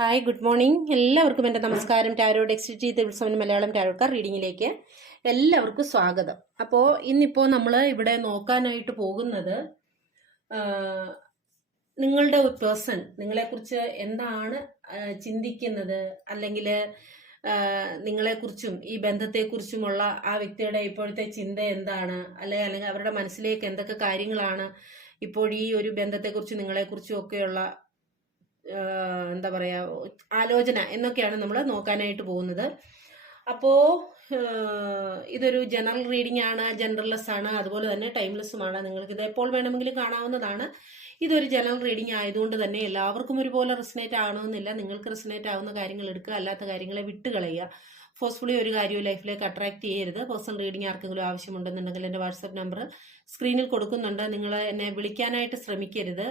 Hi, good morning. എല്ലാവർക്കും എൻ്റെ നമസ്കാരം. ടാരോ ഡെക്സിറ്റി ദിവസം മലയാളം ടാരോക്കാർ റീഡിങ്ങിലേക്ക് എല്ലാവർക്കും സ്വാഗതം. അപ്പോൾ ഇന്നിപ്പോൾ നമ്മൾ ഇവിടെ നോക്കാനായിട്ട് പോകുന്നത് നിങ്ങളുടെ ഒരു പേഴ്സൺ നിങ്ങളെക്കുറിച്ച് എന്താണ് ചിന്തിക്കുന്നത്, അല്ലെങ്കിൽ നിങ്ങളെക്കുറിച്ചും ഈ ബന്ധത്തെക്കുറിച്ചുമുള്ള ആ വ്യക്തിയുടെ ഇപ്പോഴത്തെ ചിന്ത എന്താണ്, അല്ലെങ്കിൽ അവരുടെ മനസ്സിലേക്ക് എന്തൊക്കെ കാര്യങ്ങളാണ് ഇപ്പോൾ ഈ ഒരു ബന്ധത്തെക്കുറിച്ച് നിങ്ങളെക്കുറിച്ചും ഒക്കെയുള്ള എന്താ പറയാ ആലോചന എന്നൊക്കെയാണ് നമ്മൾ നോക്കാനായിട്ട് പോകുന്നത്. അപ്പോ ഇതൊരു ജനറൽ റീഡിംഗ് ആണ്, ജനറൽലെസ് ആണ്, അതുപോലെ തന്നെ ടൈംലെസ്സുമാണ്. നിങ്ങൾക്ക് ഇത് എപ്പോൾ വേണമെങ്കിലും കാണാവുന്നതാണ്. ഇതൊരു ജനറൽ റീഡിംഗ് ആയതുകൊണ്ട് തന്നെ എല്ലാവർക്കും ഒരുപോലെ റെസനേറ്റ് ആവണമെന്നില്ല. നിങ്ങൾക്ക് റെസനേറ്റ് ആവുന്ന കാര്യങ്ങൾ എടുക്കുക, അല്ലാത്ത കാര്യങ്ങളെ വിട്ടുകളയുക. ഫോഴ്സ്ഫുള്ളി ഒരു കാര്യവും ലൈഫിലേക്ക് അട്രാക്ട് ചെയ്യരുത്. പേഴ്സണൽ റീഡിംഗ് ആർക്കെങ്കിലും ആവശ്യമുണ്ടെന്നുണ്ടെങ്കിൽ എൻ്റെ വാട്സാപ്പ് നമ്പർ സ്ക്രീനിൽ കൊടുക്കുന്നുണ്ട്. നിങ്ങൾ എന്നെ വിളിക്കാനായിട്ട് ശ്രമിക്കരുത്,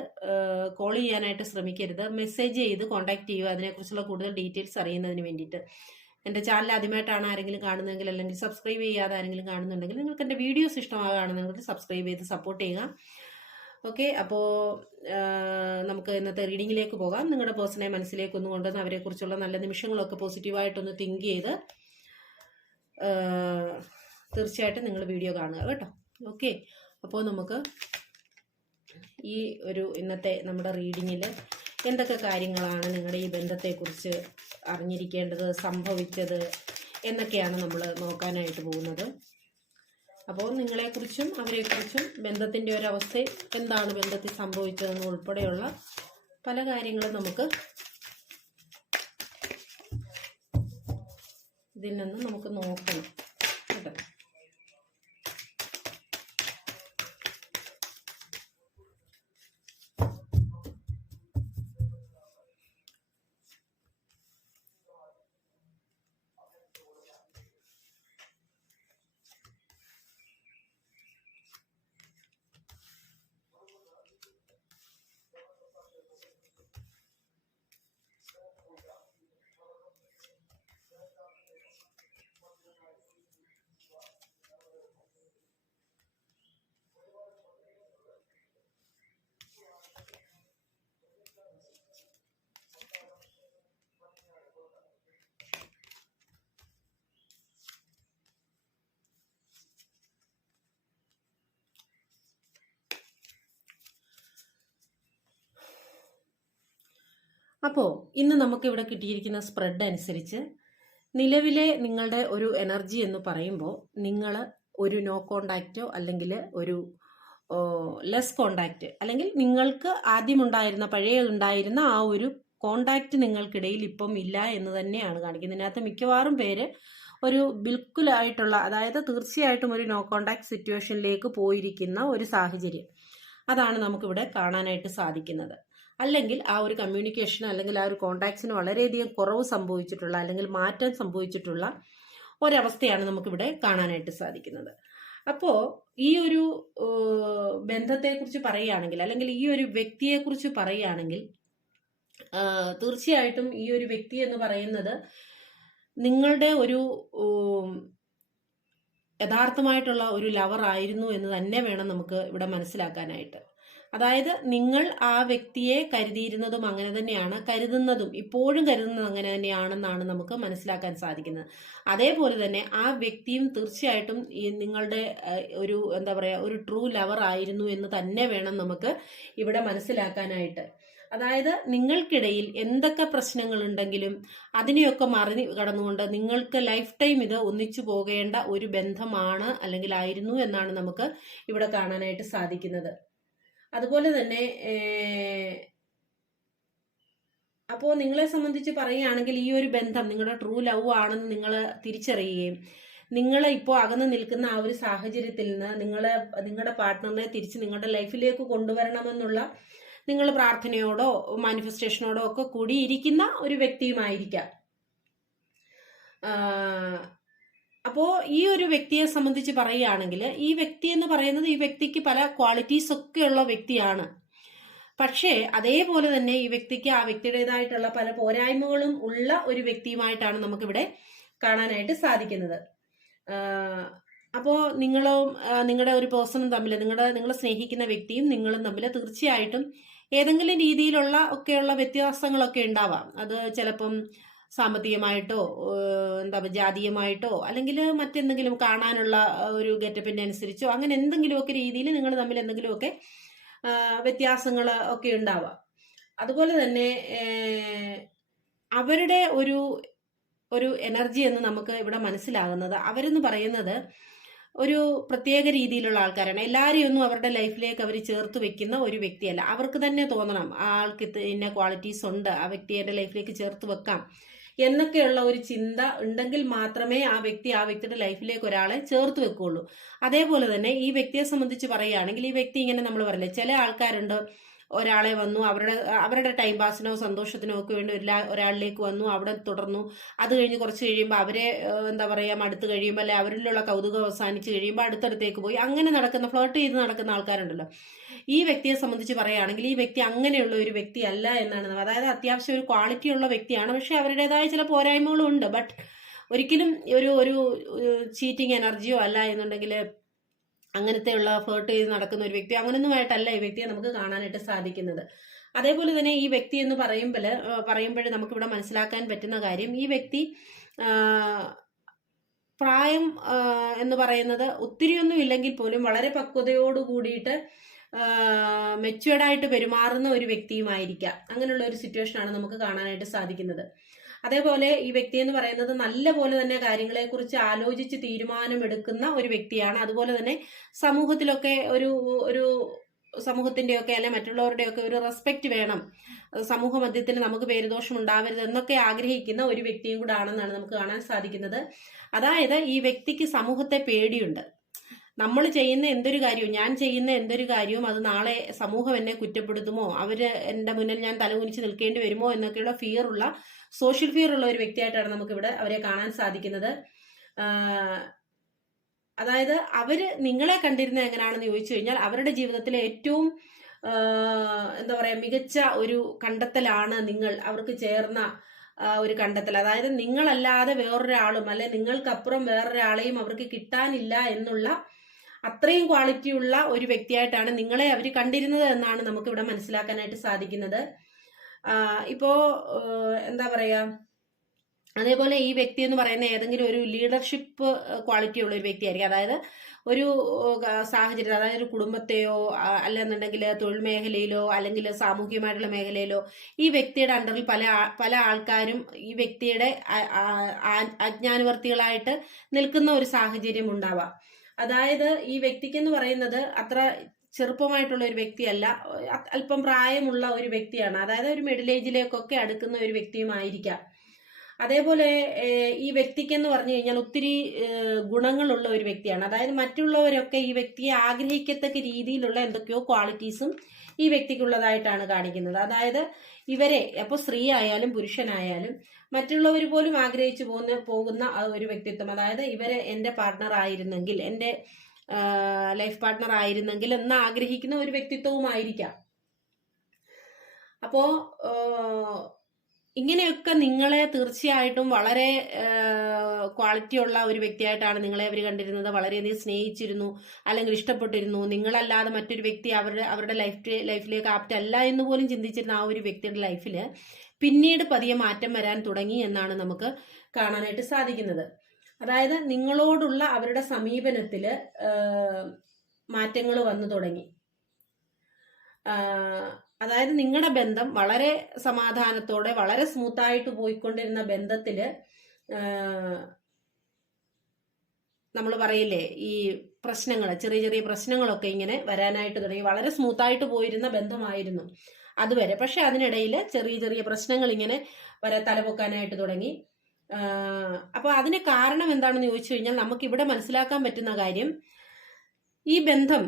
കോൾ ചെയ്യാനായിട്ട് ശ്രമിക്കരുത്. മെസ്സേജ് ചെയ്ത് കോൺടാക്ട് ചെയ്യുക, അതിനെക്കുറിച്ചുള്ള കൂടുതൽ ഡീറ്റെയിൽസ് അറിയുന്നതിന് വേണ്ടിയിട്ട്. എൻ്റെ ചാനൽ ആദ്യമായിട്ടാണ് ആരെങ്കിലും കാണുന്നതെങ്കിൽ, അല്ലെങ്കിൽ സബ്സ്ക്രൈബ് ചെയ്യാതെ ആരെങ്കിലും കാണുന്നുണ്ടെങ്കിൽ, നിങ്ങൾക്ക് എൻ്റെ വീഡിയോസ് ഇഷ്ടമാകുകയാണെന്നുണ്ടെങ്കിൽ സബ്സ്ക്രൈബ് ചെയ്ത് സപ്പോർട്ട് ചെയ്യുക. ഓക്കെ, അപ്പോൾ നമുക്ക് ഇന്നത്തെ റീഡിങ്ങിലേക്ക് പോകാം. നിങ്ങളുടെ പേഴ്സണെ മനസ്സിലേക്ക് ഒന്ന് കൊണ്ടുവന്ന് അവരെക്കുറിച്ചുള്ള നല്ല നിമിഷങ്ങളൊക്കെ പോസിറ്റീവായിട്ടൊന്ന് തിങ്ക് ചെയ്ത് തീർച്ചയായിട്ടും നിങ്ങൾ വീഡിയോ കാണുക കേട്ടോ. ഓക്കെ, അപ്പോൾ നമുക്ക് ഈ ഒരു ഇന്നത്തെ നമ്മുടെ റീഡിങ്ങിൽ എന്തൊക്കെ കാര്യങ്ങളാണ് നിങ്ങളുടെ ഈ ബന്ധത്തെക്കുറിച്ച് അറിഞ്ഞിരിക്കേണ്ടത്, സംഭവിച്ചത് എന്നൊക്കെയാണ് നമ്മൾ നോക്കാനായിട്ട് പോകുന്നത്. അപ്പോൾ നിങ്ങളെക്കുറിച്ചും അവരെക്കുറിച്ചും ബന്ധത്തിൻ്റെ ഒരവസ്ഥ എന്താണ്, ബന്ധത്തിൽ സംഭവിച്ചതെന്ന് ഉൾപ്പെടെയുള്ള പല കാര്യങ്ങളും നമുക്ക് ഇതിൽ നിന്ന് നമുക്ക് നോക്കണം കേട്ടോ. അപ്പോൾ ഇന്ന് നമുക്ക് ഇവിടെ കിട്ടിയിരിക്കുന്ന സ്പ്രെഡ് അനുസരിച്ച് നിലവിലെ നിങ്ങളുടെ ഒരു എനർജി എന്ന് പറയുമ്പോൾ, നിങ്ങൾ ഒരു നോ കോണ്ടാക്റ്റോ അല്ലെങ്കിൽ ഒരു ലെസ് കോണ്ടാക്റ്റ്, അല്ലെങ്കിൽ നിങ്ങൾക്ക് ആദ്യമുണ്ടായിരുന്ന പഴയ ഉണ്ടായിരുന്ന ആ ഒരു കോണ്ടാക്റ്റ് നിങ്ങൾക്കിടയിൽ ഇപ്പം ഇല്ല എന്ന് തന്നെയാണ് കാണിക്കുന്നത്. ഇതിനകത്ത് മിക്കവാറും പേര് ഒരു ബിൽക്കുലായിട്ടുള്ള, അതായത് തീർച്ചയായിട്ടും ഒരു നോ കോണ്ടാക്ട് സിറ്റുവേഷനിലേക്ക് പോയിരിക്കുന്ന ഒരു സാഹചര്യം, അതാണ് നമുക്കിവിടെ കാണാനായിട്ട് സാധിക്കുന്നത്. അല്ലെങ്കിൽ ആ ഒരു കമ്മ്യൂണിക്കേഷൻ, അല്ലെങ്കിൽ ആ ഒരു കോണ്ടാക്ട്സിന് വളരെയധികം കുറവ് സംഭവിച്ചിട്ടുള്ള, അല്ലെങ്കിൽ മാറ്റം സംഭവിച്ചിട്ടുള്ള ഒരവസ്ഥയാണ് നമുക്കിവിടെ കാണാനായിട്ട് സാധിക്കുന്നത്. അപ്പോൾ ഈ ഒരു ബന്ധത്തെക്കുറിച്ച് പറയുകയാണെങ്കിൽ, അല്ലെങ്കിൽ ഈ ഒരു വ്യക്തിയെക്കുറിച്ച് പറയുകയാണെങ്കിൽ, തീർച്ചയായിട്ടും ഈ ഒരു വ്യക്തി എന്ന് പറയുന്നത് നിങ്ങളുടെ ഒരു യഥാർത്ഥമായിട്ടുള്ള ഒരു ലവർ ആയിരുന്നു എന്ന് തന്നെ വേണം നമുക്ക് ഇവിടെ മനസ്സിലാക്കാനായിട്ട്. അതായത് നിങ്ങൾ ആ വ്യക്തിയെ കരുതിയിരുന്നതും അങ്ങനെ തന്നെയാണ്, കരുതുന്നതും ഇപ്പോഴും കരുതുന്നത് അങ്ങനെ തന്നെയാണെന്നാണ് നമുക്ക് മനസ്സിലാക്കാൻ സാധിക്കുന്നത്. അതേപോലെ തന്നെ ആ വ്യക്തിയും തീർച്ചയായിട്ടും ഈ നിങ്ങളുടെ ഒരു എന്താ പറയുക ഒരു ട്രൂ ലവർ ആയിരുന്നു എന്ന് തന്നെ വേണം നമുക്ക് ഇവിടെ മനസ്സിലാക്കാനായിട്ട്. അതായത് നിങ്ങൾക്കിടയിൽ എന്തൊക്കെ പ്രശ്നങ്ങളുണ്ടെങ്കിലും അതിനെയൊക്കെ മറിഞ്ഞു കടന്നുകൊണ്ട് നിങ്ങൾക്ക് ലൈഫ് ടൈം ഇത് ഒന്നിച്ചു പോകേണ്ട ഒരു ബന്ധമാണ്, അല്ലെങ്കിൽ ആയിരുന്നു എന്നാണ് നമുക്ക് ഇവിടെ കാണാനായിട്ട് സാധിക്കുന്നത്. അതുപോലെ തന്നെ അപ്പോൾ നിങ്ങളെ സംബന്ധിച്ച് പറയുകയാണെങ്കിൽ ഈ ഒരു ബന്ധം നിങ്ങളുടെ ട്രൂ ലവ് ആണെന്ന് നിങ്ങൾ തിരിച്ചറിയുകയും, നിങ്ങൾ ഇപ്പോൾ അകന്ന് നിൽക്കുന്ന ആ ഒരു സാഹചര്യത്തിൽ നിന്ന് നിങ്ങളുടെ പാർട്ട്ണറിനെ തിരിച്ച് നിങ്ങളുടെ ലൈഫിലേക്ക് കൊണ്ടുവരണമെന്നുള്ള നിങ്ങൾ പ്രാർത്ഥനയോടോ മാനിഫെസ്റ്റേഷനോടോ ഒക്കെ കൂടിയിരിക്കുന്ന ഒരു വ്യക്തിയുമായിരിക്കാം. അപ്പോൾ ഈ ഒരു വ്യക്തിയെ സംബന്ധിച്ച് പറയുകയാണെങ്കിൽ, ഈ വ്യക്തി എന്ന് പറയുന്നത് ഈ വ്യക്തിക്ക് പല ക്വാളിറ്റീസ് ഒക്കെ ഉള്ള വ്യക്തിയാണ്. പക്ഷേ അതേപോലെ തന്നെ ഈ വ്യക്തിക്ക് ആ വ്യക്തിയുടേതായിട്ടുള്ള പല പോരായ്മകളും ഉള്ള ഒരു വ്യക്തിയുമായിട്ടാണ് നമുക്കിവിടെ കാണാനായിട്ട് സാധിക്കുന്നത്. അപ്പോൾ നിങ്ങളും നിങ്ങളുടെ ഒരു പേഴ്സണും തമ്മിൽ, നിങ്ങളെ സ്നേഹിക്കുന്ന വ്യക്തിയും നിങ്ങളും തമ്മിൽ തീർച്ചയായിട്ടും ഏതെങ്കിലും രീതിയിലുള്ള ഒക്കെയുള്ള വ്യത്യാസങ്ങളൊക്കെ ഉണ്ടാവാം. അത് ചിലപ്പം സാമ്പത്തികമായിട്ടോ എന്താ ജാതീയമായിട്ടോ അല്ലെങ്കിൽ മറ്റെന്തെങ്കിലും കാണാനുള്ള ഒരു ഗെറ്റപ്പിന്റെ അനുസരിച്ചോ അങ്ങനെ എന്തെങ്കിലുമൊക്കെ രീതിയിൽ നിങ്ങൾ തമ്മിൽ എന്തെങ്കിലുമൊക്കെ വ്യത്യാസങ്ങൾ ഒക്കെ ഉണ്ടാവാം. അതുപോലെ തന്നെ അവരുടെ ഒരു എനർജി എന്ന് നമുക്ക് ഇവിടെ മനസ്സിലാകുന്നത്, അവരെന്ന് പറയുന്നത് ഒരു പ്രത്യേക രീതിയിലുള്ള ആൾക്കാരാണ്. എല്ലാവരെയും ഒന്നും അവരുടെ ലൈഫിലേക്ക് അവർ ചേർത്ത് വെക്കുന്ന ഒരു വ്യക്തിയല്ല. അവർക്ക് തന്നെ തോന്നണം ആ ആൾക്ക് ഇന്ന ക്വാളിറ്റീസ് ഉണ്ട്, ആ വ്യക്തിയെ എൻ്റെ ലൈഫിലേക്ക് ചേർത്ത് വെക്കാം എന്നൊക്കെയുള്ള ഒരു ചിന്ത ഉണ്ടെങ്കിൽ മാത്രമേ ആ വ്യക്തിയുടെ ലൈഫിലേക്ക് ഒരാളെ ചേർത്ത് വെക്കുകയുള്ളൂ. അതേപോലെ തന്നെ ഈ വ്യക്തിയെ സംബന്ധിച്ച് പറയുകയാണെങ്കിൽ, ഈ വ്യക്തി ഇങ്ങനെ നമ്മൾ പറയില്ലേ, ചില ആൾക്കാരുണ്ട് ഒരാളെ വന്നു അവരുടെ ടൈം പാസിനോ സന്തോഷത്തിനോ ഒക്കെ വേണ്ടി ഒരാളിലേക്ക് വന്നു, അവിടെ തുടർന്നു. അത് കഴിഞ്ഞ് കുറച്ച് കഴിയുമ്പോൾ അവരെ എന്താ പറയുക മടുത്ത് കഴിയുമ്പോൾ അല്ലെ അവരിലുള്ള കൗതുകം അവസാനിച്ച് കഴിയുമ്പോൾ അടുത്തടുത്തേക്ക് പോയി അങ്ങനെ നടക്കുന്ന ഫ്ലോട്ട് ചെയ്ത് നടക്കുന്ന ആൾക്കാരുണ്ടല്ലോ. ഈ വ്യക്തിയെ സംബന്ധിച്ച് പറയുകയാണെങ്കിൽ ഈ വ്യക്തി അങ്ങനെയുള്ള ഒരു വ്യക്തി അല്ല എന്നാണ്. അതായത് അത്യാവശ്യം ഒരു ക്വാളിറ്റി ഉള്ള വ്യക്തിയാണ്, പക്ഷെ അവരുടേതായ ചില പോരായ്മകളും ഉണ്ട്. ബട്ട് ഒരിക്കലും ഒരു ചീറ്റിംഗ് എനർജിയോ അല്ല എന്നുണ്ടെങ്കിൽ അങ്ങനത്തെയുള്ള ഫ്ലേർട്ട് ചെയ്ത് നടക്കുന്ന ഒരു വ്യക്തി അങ്ങനെയൊന്നുമായിട്ടല്ല ഈ വ്യക്തിയെ നമുക്ക് കാണാനായിട്ട് സാധിക്കുന്നത്. അതേപോലെ തന്നെ ഈ വ്യക്തി എന്ന് പറയുമ്പോൾ നമുക്കിവിടെ മനസ്സിലാക്കാൻ പറ്റുന്ന കാര്യം, ഈ വ്യക്തി പ്രായം എന്ന് പറയുന്നത് ഒത്തിരിയൊന്നും ഇല്ലെങ്കിൽ പോലും വളരെ പക്വതയോട് കൂടിയിട്ട് മെച്യൂർഡായിട്ട് പെരുമാറുന്ന ഒരു വ്യക്തിയുമായിരിക്കാം. അങ്ങനെയുള്ള ഒരു സിറ്റുവേഷനാണ് നമുക്ക് കാണാനായിട്ട് സാധിക്കുന്നത്. അതേപോലെ ഈ വ്യക്തി എന്ന് പറയുന്നത് നല്ല പോലെ തന്നെ കാര്യങ്ങളെക്കുറിച്ച് ആലോചിച്ച് തീരുമാനമെടുക്കുന്ന ഒരു വ്യക്തിയാണ്. അതുപോലെ തന്നെ സമൂഹത്തിലൊക്കെ ഒരു സമൂഹത്തിന്റെയൊക്കെ അല്ലെ മറ്റുള്ളവരുടെയൊക്കെ ഒരു റെസ്പെക്റ്റ് വേണം, സമൂഹ മധ്യത്തിൽ നമുക്ക് പേരുദോഷം ഉണ്ടാവരുത് എന്നൊക്കെ ആഗ്രഹിക്കുന്ന ഒരു വ്യക്തിയും കൂടെ ആണെന്നാണ് നമുക്ക് കാണാൻ സാധിക്കുന്നത്. അതായത് ഈ വ്യക്തിക്ക് സമൂഹത്തെ പേടിയുണ്ട്. നമ്മൾ ചെയ്യുന്ന എന്തൊരു കാര്യവും, ഞാൻ ചെയ്യുന്ന എന്തൊരു കാര്യവും അത് നാളെ സമൂഹം എന്നെ കുറ്റപ്പെടുത്തുമോ, അവര് എൻ്റെ മുന്നിൽ ഞാൻ തലകുനിച്ച് നിൽക്കേണ്ടി വരുമോ എന്നൊക്കെയുള്ള സോഷ്യൽ ഫിയർ ഉള്ള ഒരു വ്യക്തിയായിട്ടാണ് നമുക്കിവിടെ അവരെ കാണാൻ സാധിക്കുന്നത്. അതായത് അവര് നിങ്ങളെ കണ്ടിരുന്നത് എങ്ങനെയാണെന്ന് ചോദിച്ചു കഴിഞ്ഞാൽ, അവരുടെ ജീവിതത്തിലെ ഏറ്റവും എന്താ പറയാ മികച്ച ഒരു കണ്ടെത്തലാണ് നിങ്ങൾ, അവർക്ക് ചേർന്ന ഒരു കണ്ടെത്തൽ. അതായത് നിങ്ങളല്ലാതെ വേറൊരാളും അല്ലെ നിങ്ങൾക്കപ്പുറം വേറൊരാളെയും അവർക്ക് കിട്ടാനില്ല എന്നുള്ള അത്രയും ക്വാളിറ്റി ഉള്ള ഒരു വ്യക്തിയായിട്ടാണ് നിങ്ങളെ അവർ കണ്ടിരുന്നത് എന്നാണ് നമുക്കിവിടെ മനസ്സിലാക്കാനായിട്ട് സാധിക്കുന്നത്. ഇപ്പോ എന്താ പറയാ, അതേപോലെ ഈ വ്യക്തി എന്ന് പറയുന്ന ഏതെങ്കിലും ഒരു ലീഡർഷിപ്പ് ക്വാളിറ്റി ഉള്ള ഒരു വ്യക്തിയായിരിക്കും. അതായത് ഒരു സാഹചര്യം, അതായത് ഒരു കുടുംബത്തെയോ അല്ലെന്നുണ്ടെങ്കിൽ തൊഴിൽ മേഖലയിലോ അല്ലെങ്കിൽ സാമൂഹികമായിട്ടുള്ള മേഖലയിലോ ഈ വ്യക്തിയുടെ അണ്ടറിൽ പല ആൾക്കാരും ഈ വ്യക്തിയുടെ അജ്ഞാനവർത്തികളായിട്ട് നിൽക്കുന്ന ഒരു സാഹചര്യം ഉണ്ടാവാം. അതായത് ഈ വ്യക്തിക്കെന്ന് പറയുന്നത് അത്ര ചെറുപ്പമായിട്ടുള്ള ഒരു വ്യക്തിയല്ല, അല്പം പ്രായമുള്ള ഒരു വ്യക്തിയാണ്. അതായത് ഒരു മിഡിൽ ഏജിലേക്കൊക്കെ അടുക്കുന്ന ഒരു വ്യക്തിയുമായിരിക്കാം. അതേപോലെ ഈ വ്യക്തിക്കെന്ന് പറഞ്ഞു കഴിഞ്ഞാൽ ഒത്തിരി ഗുണങ്ങളുള്ള ഒരു വ്യക്തിയാണ്. അതായത് മറ്റുള്ളവരൊക്കെ ഈ വ്യക്തിയെ ആഗ്രഹിക്കത്തക്ക രീതിയിലുള്ള എന്തൊക്കെയോ ക്വാളിറ്റീസും ഈ വ്യക്തിക്കുള്ളതായിട്ടാണ് കാണിക്കുന്നത്. അതായത് ഇവരെ അപ്പോൾ സ്ത്രീ ആയാലും പുരുഷനായാലും മറ്റുള്ളവർ പോലും ആഗ്രഹിച്ചു പോകുന്ന ഒരു വ്യക്തിത്വം. അതായത് ഇവരെ എൻ്റെ പാർട്ട്ണർ ആയിരുന്നെങ്കിൽ, എൻ്റെ ലൈഫ് പാർട്ട്ണർ ആയിരുന്നെങ്കിൽ എന്ന് ആഗ്രഹിക്കുന്ന ഒരു വ്യക്തിത്വവുമായിരിക്കാം. അപ്പോ ഇങ്ങനെയൊക്കെ നിങ്ങളെ തീർച്ചയായിട്ടും വളരെ ക്വാളിറ്റി ഉള്ള ഒരു വ്യക്തിയായിട്ടാണ് നിങ്ങളെ അവർ കണ്ടിരുന്നത്. വളരെയധികം സ്നേഹിച്ചിരുന്നു അല്ലെങ്കിൽ ഇഷ്ടപ്പെട്ടിരുന്നു. നിങ്ങളല്ലാതെ മറ്റൊരു വ്യക്തി അവരുടെ ലൈഫിലേക്ക് ആപ്റ്റ് അല്ല എന്ന് പോലും ചിന്തിച്ചിരുന്ന ആ ഒരു വ്യക്തിയുടെ ലൈഫിൽ പിന്നീട് പതിയെ മാറ്റം വരാൻ തുടങ്ങി എന്നാണ് നമുക്ക് കാണാനായിട്ട് സാധിക്കുന്നത്. അതായത് നിങ്ങളോടുള്ള അവരുടെ സമീപനത്തില് മാറ്റങ്ങൾ വന്നു തുടങ്ങി. അതായത് നിങ്ങളുടെ ബന്ധം വളരെ സമാധാനത്തോടെ വളരെ സ്മൂത്തായിട്ട് പോയിക്കൊണ്ടിരുന്ന ബന്ധത്തില് നമ്മൾ പറയില്ലേ ഈ പ്രശ്നങ്ങൾ, ചെറിയ ചെറിയ പ്രശ്നങ്ങളൊക്കെ ഇങ്ങനെ വരാനായിട്ട് തുടങ്ങി. വളരെ സ്മൂത്തായിട്ട് പോയിരുന്ന ബന്ധമായിരുന്നു അതുവരെ. പക്ഷെ അതിനിടയിൽ ചെറിയ ചെറിയ പ്രശ്നങ്ങൾ ഇങ്ങനെ തലപൊക്കാനായിട്ട് തുടങ്ങി. അപ്പൊ അതിന് കാരണം എന്താണെന്ന് ചോദിച്ചു കഴിഞ്ഞാൽ നമുക്ക് ഇവിടെ മനസ്സിലാക്കാൻ പറ്റുന്ന കാര്യം, ഈ ബന്ധം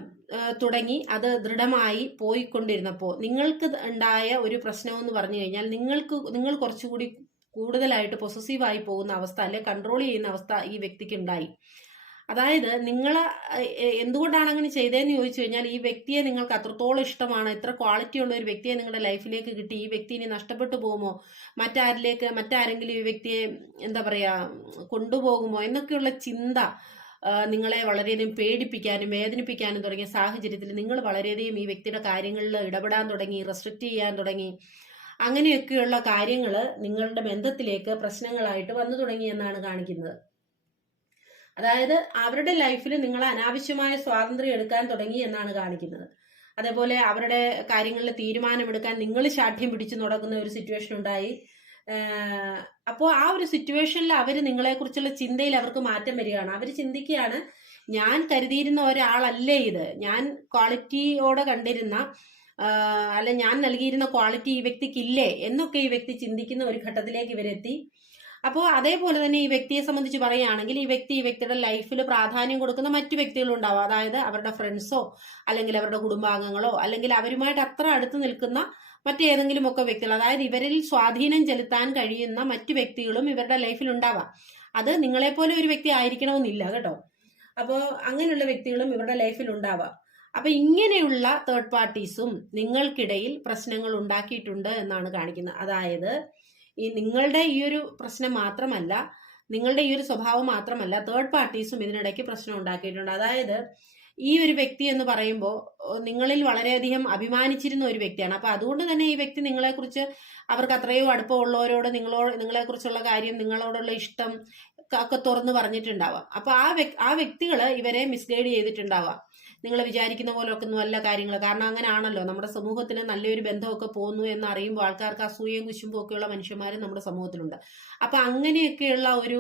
തുടങ്ങി അത് ദൃഢമായി പോയിക്കൊണ്ടിരുന്നപ്പോൾ നിങ്ങൾക്ക് ഉണ്ടായ ഒരു പ്രശ്നമെന്ന് പറഞ്ഞു കഴിഞ്ഞാൽ നിങ്ങൾ കുറച്ചുകൂടി കൂടുതലായിട്ട് പൊസസീവായി പോകുന്ന അവസ്ഥ, അല്ലെ കൺട്രോൾ ചെയ്യുന്ന അവസ്ഥ ഈ വ്യക്തിക്ക് ഉണ്ടായി. അതായത് നിങ്ങൾ എന്തുകൊണ്ടാണ് അങ്ങനെ ചെയ്തതെന്ന് ചോദിച്ചു കഴിഞ്ഞാൽ, ഈ വ്യക്തിയെ നിങ്ങൾക്ക് അത്രത്തോളം ഇഷ്ടമാണ്, ഇത്ര ക്വാളിറ്റി ഉള്ള ഒരു വ്യക്തിയെ നിങ്ങളുടെ ലൈഫിലേക്ക് കിട്ടി, ഈ വ്യക്തി ഇനി നഷ്ടപ്പെട്ടു പോകുമോ, മറ്റാരെങ്കിലും ഈ വ്യക്തിയെ എന്താ പറയാ കൊണ്ടുപോകുമോ എന്നൊക്കെയുള്ള ചിന്ത നിങ്ങളെ വളരെയധികം പേടിപ്പിക്കാനും വേദനിപ്പിക്കാനും തുടങ്ങിയ സാഹചര്യത്തിൽ നിങ്ങൾ വളരെയധികം ഈ വ്യക്തിയുടെ കാര്യങ്ങളിൽ ഇടപെടാൻ തുടങ്ങി, റെസ്ട്രിക്റ്റ് ചെയ്യാൻ തുടങ്ങി. അങ്ങനെയൊക്കെയുള്ള കാര്യങ്ങൾ നിങ്ങളുടെ ബന്ധത്തിലേക്ക് പ്രശ്നങ്ങളായിട്ട് വന്നു തുടങ്ങി എന്നാണ് കാണിക്കുന്നത്. അതായത് അവരുടെ ലൈഫിൽ നിങ്ങൾ അനാവശ്യമായ സ്വാതന്ത്ര്യം എടുക്കാൻ തുടങ്ങി എന്നാണ് കാണിക്കുന്നത്. അതേപോലെ അവരുടെ കാര്യങ്ങളിൽ തീരുമാനമെടുക്കാൻ നിങ്ങൾ ശാഠ്യം പിടിച്ചു നടക്കുന്ന ഒരു സിറ്റുവേഷൻ ഉണ്ടായി. അപ്പോൾ ആ ഒരു സിറ്റുവേഷനിൽ അവർ നിങ്ങളെക്കുറിച്ചുള്ള ചിന്തയിൽ അവർക്ക് മാറ്റം വരികയാണ്. അവർ ചിന്തിക്കുകയാണ്, ഞാൻ കരുതിയിരുന്ന ഒരാളല്ലേ ഇത്, ഞാൻ ക്വാളിറ്റിയോടെ കണ്ടിരുന്ന അല്ല ഞാൻ നൽകിയിരുന്ന ക്വാളിറ്റി ഈ വ്യക്തിക്കില്ലേ എന്നൊക്കെ ഈ വ്യക്തി ചിന്തിക്കുന്ന ഒരു ഘട്ടത്തിലേക്ക് ഇവരെത്തി. അപ്പോൾ അതേപോലെ തന്നെ ഈ വ്യക്തിയെ സംബന്ധിച്ച് പറയുകയാണെങ്കിൽ ഈ വ്യക്തിയുടെ ലൈഫിൽ പ്രാധാന്യം കൊടുക്കുന്ന മറ്റു വ്യക്തികളുണ്ടാവും. അതായത് അവരുടെ ഫ്രണ്ട്സോ അല്ലെങ്കിൽ അവരുടെ കുടുംബാംഗങ്ങളോ അല്ലെങ്കിൽ അവരുമായിട്ട് അത്ര അടുത്ത് നിൽക്കുന്ന മറ്റേതെങ്കിലും ഒക്കെ വ്യക്തികൾ, അതായത് ഇവരിൽ സ്വാധീനം ചെലുത്താൻ കഴിയുന്ന മറ്റു വ്യക്തികളും ഇവരുടെ ലൈഫിൽ ഉണ്ടാവാം. അത് നിങ്ങളെപ്പോലെ ഒരു വ്യക്തി ആയിരിക്കണമെന്നില്ല കേട്ടോ. അപ്പോൾ അങ്ങനെയുള്ള വ്യക്തികളും ഇവരുടെ ലൈഫിൽ ഉണ്ടാവാം. അപ്പൊ ഇങ്ങനെയുള്ള തേർഡ് പാർട്ടീസും നിങ്ങൾക്കിടയിൽ പ്രശ്നങ്ങൾ ഉണ്ടാക്കിയിട്ടുണ്ട് എന്നാണ് കാണിക്കുന്നത്. അതായത് ഈ നിങ്ങളുടെ ഈ ഒരു പ്രശ്നം മാത്രമല്ല, നിങ്ങളുടെ ഈ ഒരു സ്വഭാവം മാത്രമല്ല, തേർഡ് പാർട്ടീസും ഇതിനിടയ്ക്ക് പ്രശ്നം ഉണ്ടാക്കിയിട്ടുണ്ട്. അതായത് ഈ ഒരു വ്യക്തി എന്ന് പറയുമ്പോൾ നിങ്ങളിൽ വളരെയധികം അഭിമാനിച്ചിരുന്ന ഒരു വ്യക്തിയാണ്. അപ്പൊ അതുകൊണ്ട് തന്നെ ഈ വ്യക്തി നിങ്ങളെക്കുറിച്ച് അവർക്ക് അത്രയോ അടുപ്പമുള്ളവരോട് നിങ്ങളെക്കുറിച്ചുള്ള കാര്യം, നിങ്ങളോടുള്ള ഇഷ്ടം ഒക്കെ തുറന്നു പറഞ്ഞിട്ടുണ്ടാവാം. അപ്പൊ ആ വ്യക്തികൾ ഇവരെ മിസ്ഗൈഡ് ചെയ്തിട്ടുണ്ടാവാം. നിങ്ങൾ വിചാരിക്കുന്ന പോലെ ഒക്കെ ഒന്നും അല്ല കാര്യങ്ങൾ. കാരണം അങ്ങനെയാണല്ലോ, നമ്മുടെ സമൂഹത്തിൽ നല്ലൊരു ബന്ധമൊക്കെ പോകുന്നു എന്ന് അറിയുമ്പോൾ ആൾക്കാർക്ക് അസൂയയും കുശുമ്പും ഒക്കെയുള്ള മനുഷ്യന്മാർ നമ്മുടെ സമൂഹത്തിലുണ്ട്. അപ്പൊ അങ്ങനെയൊക്കെയുള്ള ഒരു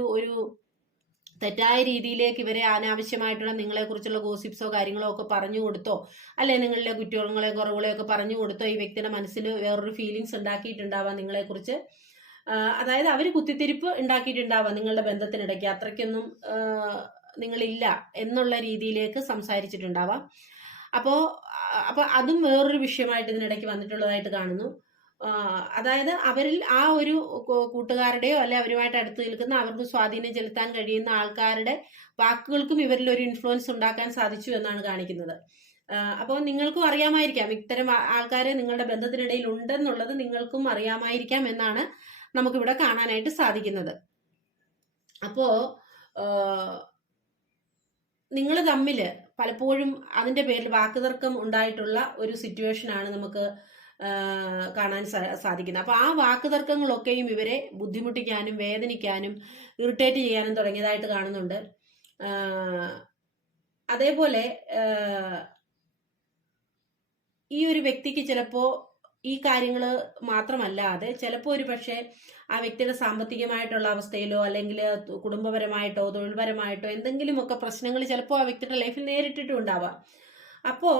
തെറ്റായ രീതിയിലേക്ക് ഇവരെ അനാവശ്യമായിട്ടുള്ള നിങ്ങളെക്കുറിച്ചുള്ള ഗോസിപ്സോ കാര്യങ്ങളോ ഒക്കെ പറഞ്ഞു കൊടുത്തോ, അല്ലെ നിങ്ങളുടെ കുറ്റങ്ങളെ കുറവുകളെ ഒക്കെ പറഞ്ഞു കൊടുത്തോ ഈ വ്യക്തിയുടെ മനസ്സിൽ വേറൊരു ഫീലിങ്സ് ഉണ്ടാക്കിയിട്ടുണ്ടാവാം നിങ്ങളെക്കുറിച്ച്. അതായത് അവർ കുത്തിത്തിരിപ്പ് ഉണ്ടാക്കിയിട്ടുണ്ടാവാം നിങ്ങളുടെ ബന്ധത്തിനിടയ്ക്ക്. അത്രയ്ക്കൊന്നും നിങ്ങളില്ല എന്നുള്ള രീതിയിലേക്ക് സംസാരിച്ചിട്ടുണ്ടാവാം. അപ്പോ അതും വേറൊരു വിഷയമായിട്ട് ഇതിനിടയ്ക്ക് വന്നിട്ടുള്ളതായിട്ട് കാണുന്നു. അതായത് അവരിൽ ആ ഒരു കൂട്ടുകാരുടെയോ അല്ലെ അവരുമായിട്ട് അടുത്ത് നിൽക്കുന്ന അവർക്ക് സ്വാധീനം ചെലുത്താൻ കഴിയുന്ന ആൾക്കാരുടെ വാക്കുകൾക്കും ഇവരിൽ ഒരു ഇൻഫ്ലുവൻസ് ഉണ്ടാക്കാൻ സാധിച്ചു എന്നാണ് കാണിക്കുന്നത്. അപ്പോൾ നിങ്ങൾക്കും അറിയാമായിരിക്കാം ഇത്തരം ആൾക്കാർ നിങ്ങളുടെ ബന്ധത്തിനിടയിൽ ഉണ്ടെന്നുള്ളത് നിങ്ങൾക്കും അറിയാമായിരിക്കാം എന്നാണ് നമുക്കിവിടെ കാണാനായിട്ട് സാധിക്കുന്നത്. അപ്പോ നിങ്ങൾ തമ്മിൽ പലപ്പോഴും അതിന്റെ പേരിൽ വാക്കുതർക്കം ഉണ്ടായിട്ടുള്ള ഒരു സിറ്റുവേഷനാണ് നമുക്ക് കാണാൻ സാധിക്കുന്നത്. അപ്പൊ ആ വാക്കുതർക്കങ്ങളൊക്കെയും ഇവരെ ബുദ്ധിമുട്ടിക്കാനും വേദനിക്കാനും ഇറിറ്റേറ്റ് ചെയ്യാനും തുടങ്ങിയതായിട്ട് കാണുന്നുണ്ട്. അതേപോലെ ഈ ഒരു വ്യക്തിക്ക് ചിലപ്പോ ഈ കാര്യങ്ങൾ മാത്രമല്ലാതെ ചിലപ്പോൾ ഒരു പക്ഷേ ആ വ്യക്തിയുടെ സാമ്പത്തികമായിട്ടുള്ള അവസ്ഥയിലോ അല്ലെങ്കിൽ കുടുംബപരമായിട്ടോ തൊഴിൽപരമായിട്ടോ എന്തെങ്കിലുമൊക്കെ പ്രശ്നങ്ങൾ ചിലപ്പോൾ ആ വ്യക്തിയുടെ ലൈഫിൽ നേരിട്ടിട്ടും ഉണ്ടാവാം. അപ്പോ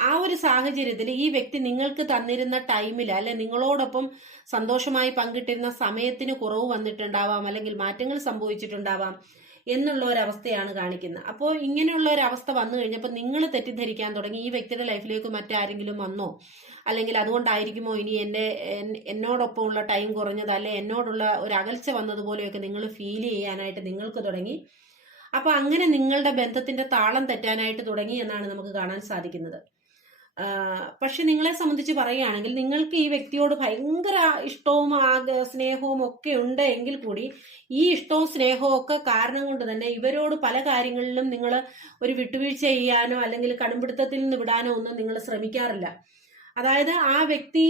ആ ഒരു സാഹചര്യത്തിൽ ഈ വ്യക്തി നിങ്ങൾക്ക് തന്നിരുന്ന ടൈമിൽ അല്ലെ നിങ്ങളോടൊപ്പം സന്തോഷമായി പങ്കിട്ടിരുന്ന സമയത്തിന് കുറവ് വന്നിട്ടുണ്ടാവാം, അല്ലെങ്കിൽ മാറ്റങ്ങൾ സംഭവിച്ചിട്ടുണ്ടാവാം എന്നുള്ള ഒരവസ്ഥയാണ് കാണിക്കുന്നത്. അപ്പോൾ ഇങ്ങനെയുള്ള ഒരു അവസ്ഥ വന്നു കഴിഞ്ഞപ്പോൾ നിങ്ങൾ തെറ്റിദ്ധരിക്കാൻ തുടങ്ങി ഈ വ്യക്തിയുടെ ലൈഫിലേക്ക് മറ്റാരെങ്കിലും വന്നോ, അല്ലെങ്കിൽ അതുകൊണ്ടായിരിക്കുമോ ഇനി എന്നോടൊപ്പമുള്ള ടൈം കുറഞ്ഞത്, അല്ലെ എന്നോടുള്ള ഒരു അകൽച്ച വന്നതുപോലെയൊക്കെ നിങ്ങൾ ഫീൽ ചെയ്യാനായിട്ട് നിങ്ങൾക്ക് തുടങ്ങി. അപ്പൊ അങ്ങനെ നിങ്ങളുടെ ബന്ധത്തിന്റെ താളം തെറ്റാനായിട്ട് തുടങ്ങി എന്നാണ് നമുക്ക് കാണാൻ സാധിക്കുന്നത്. പക്ഷെ നിങ്ങളെ സംബന്ധിച്ച് പറയുകയാണെങ്കിൽ നിങ്ങൾക്ക് ഈ വ്യക്തിയോട് ഭയങ്കര ഇഷ്ടവും സ്നേഹവും ഒക്കെ ഉണ്ട് എങ്കിൽ കൂടി ഈ ഇഷ്ടവും സ്നേഹവും ഒക്കെ കാരണം കൊണ്ട് തന്നെ ഇവരോട് പല കാര്യങ്ങളിലും നിങ്ങൾ ഒരു വിട്ടുവീഴ്ച ചെയ്യാനോ അല്ലെങ്കിൽ കടുംപിടുത്തത്തിൽ നിന്ന് വിടാനോ ഒന്നും നിങ്ങൾ ശ്രമിക്കാറില്ല. അതായത് ആ വ്യക്തി